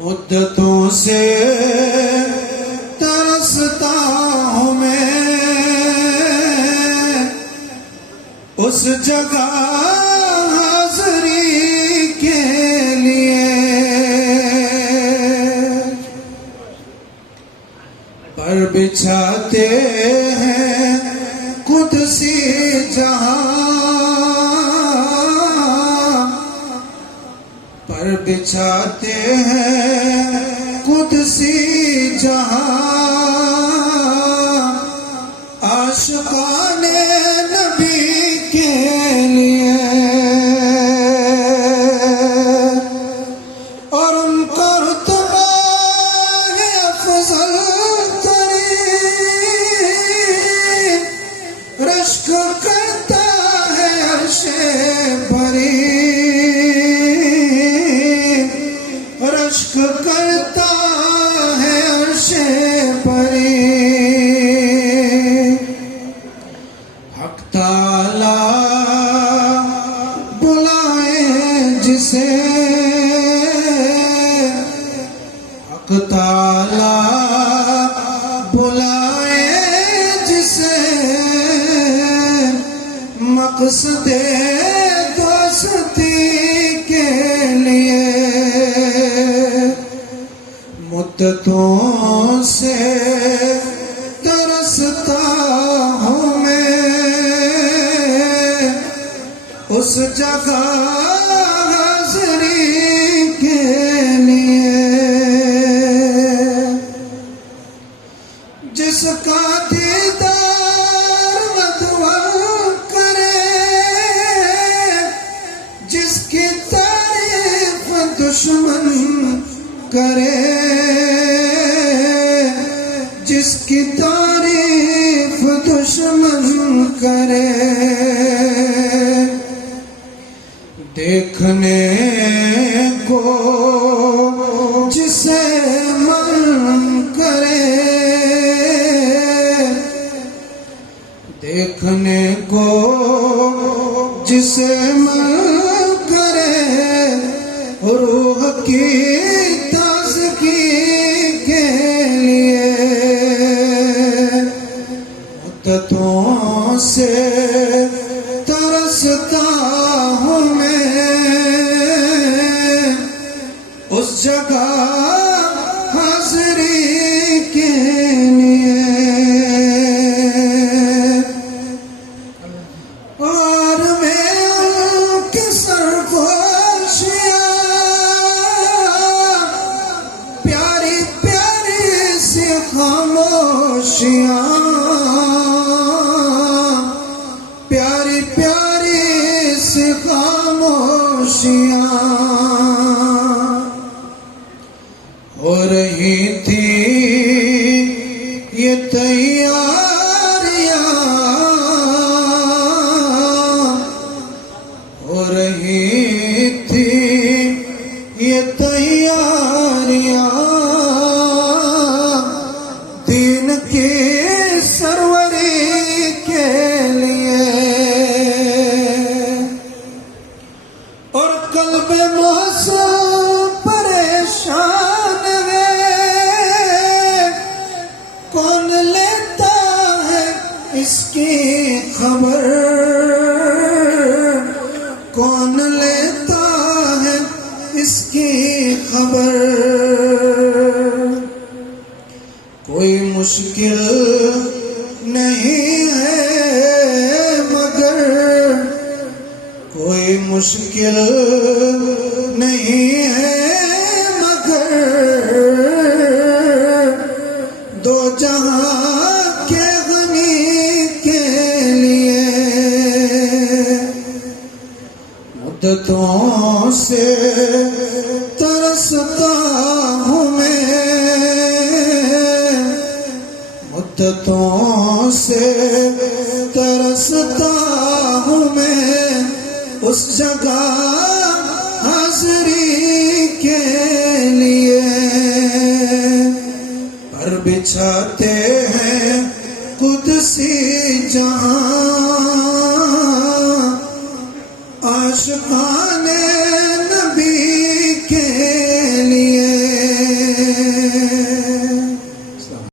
मुद्दतों से तरसता हूँ मैं उस जगह हाज़री के लिए, पर बिछाते हैं कुदसी जहां, पर बिछाते हैं कुदसी जहां, आशिकाने नबी के लिए, और उनका रुतबा है अफजल तरीन, रश्क करता है अर्शे बरी, रश्क करता है अर्शे बरी। हक ताला बुलाए जिसे, हक ताला बुलाए जिसे, मकसदे दोस्ती के लिए, मुद्दतों से तरसता हूँ मैं उस जगह हाज़री के लिए, जिसका दीदार मधुर करे, जिसकी तारीफ दुश्मन करे, जिसकी तारीफ दुश्मन करे, देखने को जिसे मन करे, देखने को जिसे मन करे, रूह की ताज़गी के लिए, मुद्दतों से तरसता हूँ मैं उस जगह हाज़री के लिए, और मैं उनकी सरगोशियाँ प्यारी प्यारी सी खामोशियाँ, प्यारी प्यारी सी खामोशियाँ हो रही थी ये तैयारियां, हो रही थी ये तैयारियां, दीन की सरवरी के लिए, और कल्ब मौसूम परेशान है, कौन लेता है इसकी खबर, कौन लेता है इसकी खबर, कोई मुश्किल नहीं है मगर, कोई मुश्किल नहीं है मगर, दो जहां के गनी के लिए, मुद्दतों से तरसता हूँ मैं, मुद्दतों से तरसता हूँ मैं उस जगह हाज़री के लिए, पर बिछाते हैं कुदसी जहां,